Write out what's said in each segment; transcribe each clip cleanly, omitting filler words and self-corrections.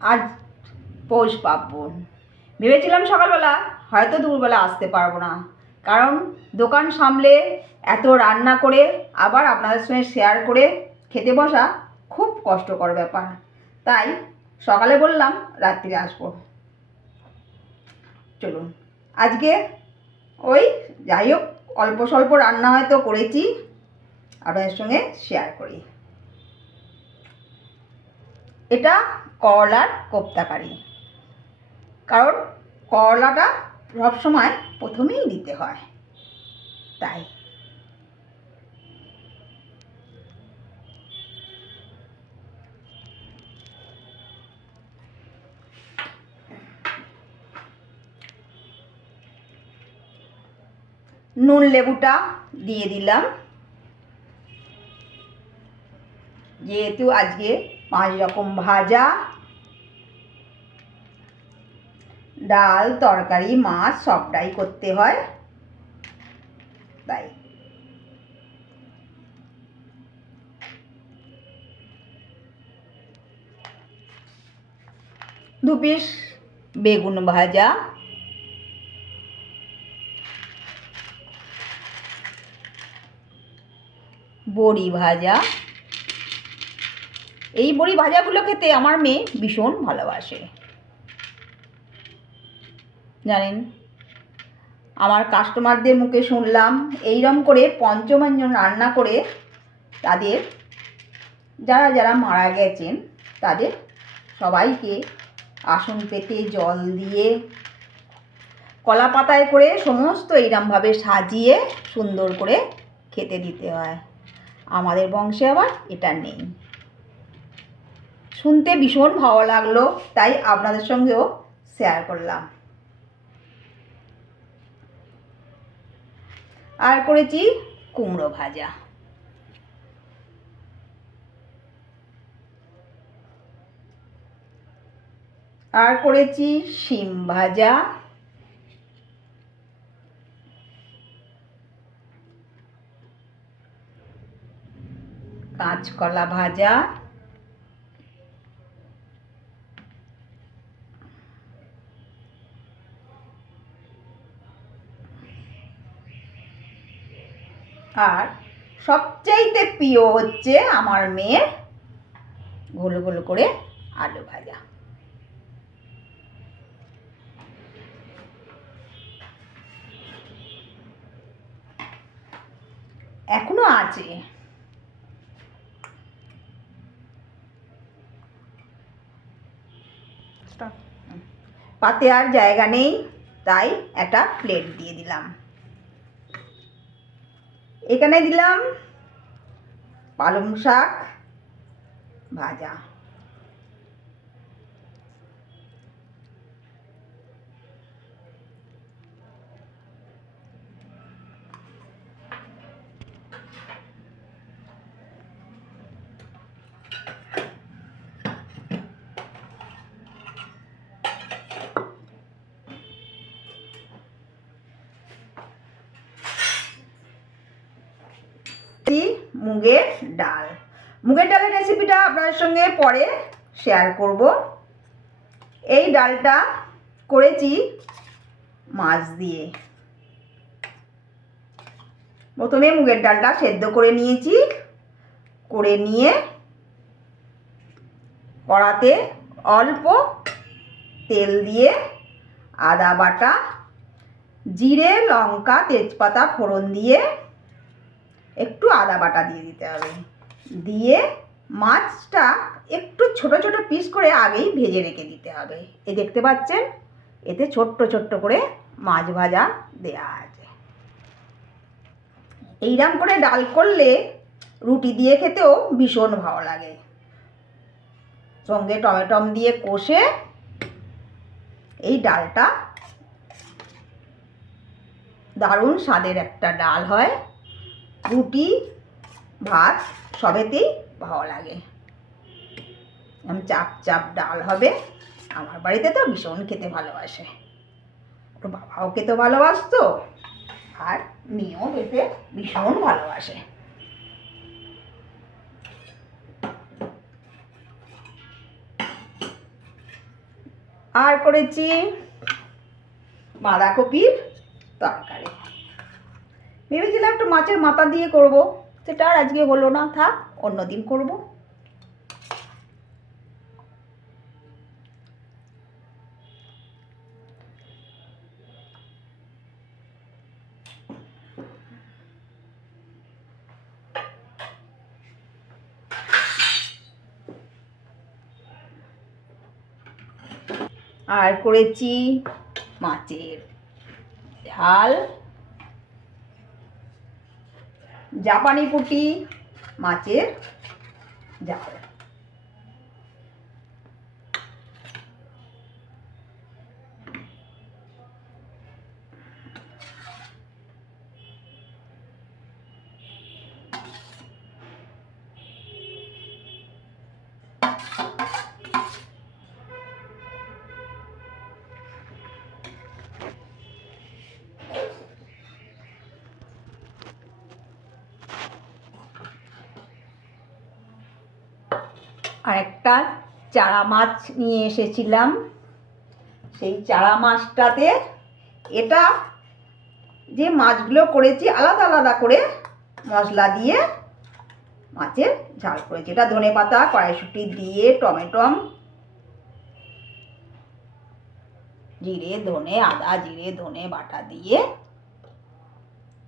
আজ পৌষ পার্বণ। ভেবেছিলাম সকালবেলা হয়তো দুপুরবেলা আসতে পারবো না, কারণ দোকান সামলে এত রান্না করে আবার আপনাদের সঙ্গে শেয়ার করে খেতে বসা খুব কষ্টকর ব্যাপার। তাই সকালে বললাম রাত্রিরে আসবো। চলুন আজকে ওই যাই হোক অল্প স্বল্প রান্না হয়তো করেছি, আপনাদের সঙ্গে শেয়ার করি। এটা করলার কোপ্তা কারি, কারণ করলাটা সবসময় প্রথমেই দিতে হয়, তাই নুন লেবুটা দিয়ে দিলাম, যেহেতু আজকে 5 রকম ভাজা, ডাল তরকারি মাছ সবটাই করতে হয়, তাই 2 পিস বেগুন ভাজা, বড়ি ভাজা। এই বড়ি ভাজাগুলো খেতে আমার মেয়ে ভীষণ ভালোবাসে, জানেন। আমার কাস্টমারদের মুখে শুনলাম এইরকম করে পঞ্চব্যঞ্জন রান্না করে তাদের যারা যারা মারা গেছেন তাদের সবাইকে আসন পেতে জল দিয়ে কলা পাতায় করে সমস্ত এইরকমভাবে সাজিয়ে সুন্দর করে খেতে দিতে হয়। আমাদের বংশে আবার এটা নেই। শুনতে ভীষণ ভালো লাগলো, তাই আপনাদের সঙ্গেও শেয়ার করলাম। আর করেছি কুমড়ো ভাজা, আর করেছি শিম ভাজা, কাঁচকলা ভাজা, আর সবচাইতে প্রিয় হচ্ছে আমার মেয়ের গোল গোল করে আলু ভাজা। এখনো আছে। পাতে আর জায়গা নেই, তাই একটা প্লেট দিয়ে দিলাম। এখানে দিলাম পালং শাক ভাজা, মুগের ডাল। মুগের ডালের রেসিপিটা আপনাদের সঙ্গে পরে শেয়ার করব। এই ডালটা করেছি মাছ দিয়ে। প্রথমে মুগের ডালটা সেদ্ধ করে নিয়েছি, করে নিয়ে কড়াতে অল্প তেল দিয়ে আদা বাটা, জিরে লঙ্কা তেজপাতা ফোড়ন দিয়ে একটু আদা বাটা দিয়ে দিতে হবে, দিয়ে মাছটা একটু ছোট ছোট পিস করে আগেই ভেজে রেখে দিতে হবে। এই দেখতে পাচ্ছেন, এতে ছোট্ট ছোট্ট করে মাছ ভাজা দেয়া আছে। এইরকম করে ডাল করলে রুটি দিয়ে খেতেও ভীষণ ভালো লাগে। সঙ্গে টমেটম দিয়ে কষে এই ডালটা দারুণ স্বাদের একটা ডাল হয়। রুটি ভাত সবেতেই ভালো লাগে। চাপ চাপ ডাল হবে। আমার বাড়িতে তো ভীষণ খেতে ভালোবাসে, ওর বাবাও খেতে ভালোবাসতো, আর মেয়েও খেতে ভীষণ ভালোবাসে। আর করেছি বাঁধাকপির তরকারি। ভেবেছিলাম একটু মাছের মাথা দিয়ে করব, সেটা আর আজকে হলো না, থাক অন্যদিন করব। আর করেছি মাছের ঝাল, জাপানি পুঁটি মাছের ঝাল। আর একটা চারা মাছ নিয়ে এসেছিলাম, সেই চারা মাছটাতে এটা যে মাছগুলো করেছি আলাদা আলাদা করে মশলা দিয়ে মাছের ঝাল করেছি। এটা ধনেপাতা কড়াইশুঁটি দিয়ে টমেটম জিরে ধনে আদা জিরে ধনে বাটা দিয়ে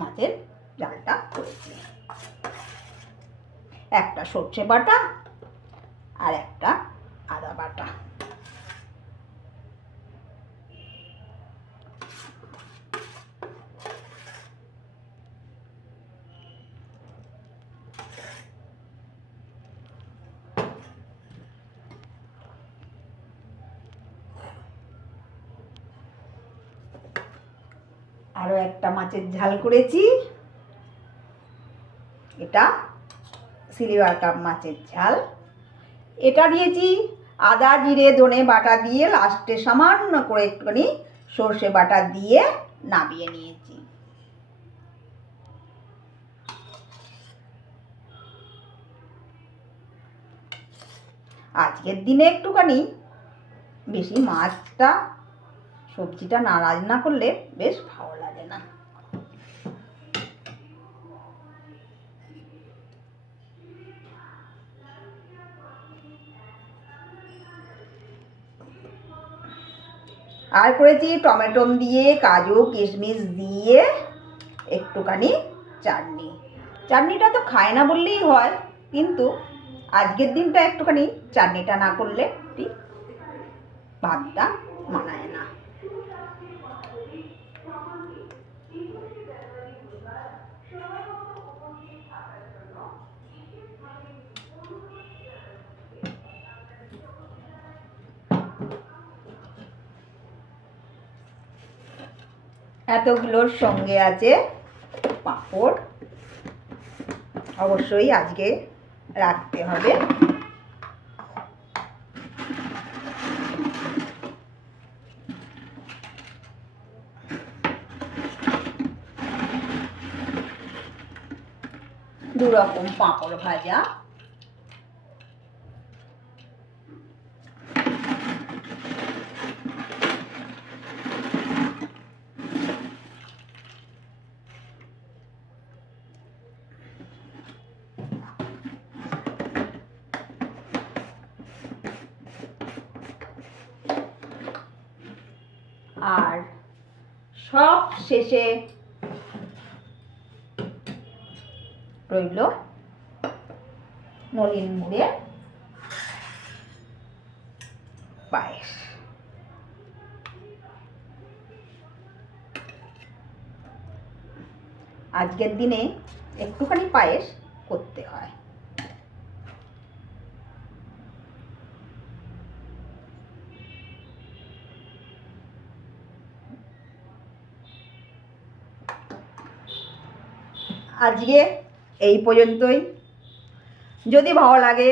মাছের ঝালটা করেছি। একটা সর্ষে বাটা আর একটা আদা বাটা। আরো একটা মাছের ঝাল করেছি, এটা সিলভার কাপ মাছের ঝাল। এটা দিয়েছি আদা জিরে ধনে বাটা দিয়ে, লাস্টে সামান্য করে একটুখানি সর্ষে বাটা দিয়ে নামিয়ে নিয়েছি। আজকের দিনে একটুখানি বেশি মাছটা সবজিটা না রান্না করলে বেশ ভালো লাগে না। আর করেছি টমেটো দিয়ে কাজু কিশমিশ দিয়ে একটুখানি চাটনি। চাটনিটা তো খায় না বললেই হয়, কিন্তু আজকের দিনটা একটুখানি চাটনিটা না করলে ঠিক ভাতটা মানায় না। এতগুলোর সঙ্গে আছে পাঁপড়, অবশ্যই আজকে রাখতে হবে। দু রকম পাঁপড় ভাজা, আর সব শেষে রইল নলেন গুড়ের পায়েস। আজকের দিনে একটুখানি পায়েস করতে হয়। আজকে এই পর্যন্তই। যদি ভালো লাগে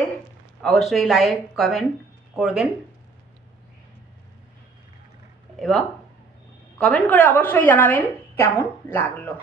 অবশ্যই লাইক কমেন্ট করবেন, এবং কমেন্ট করে অবশ্যই জানাবেন কেমন লাগলো।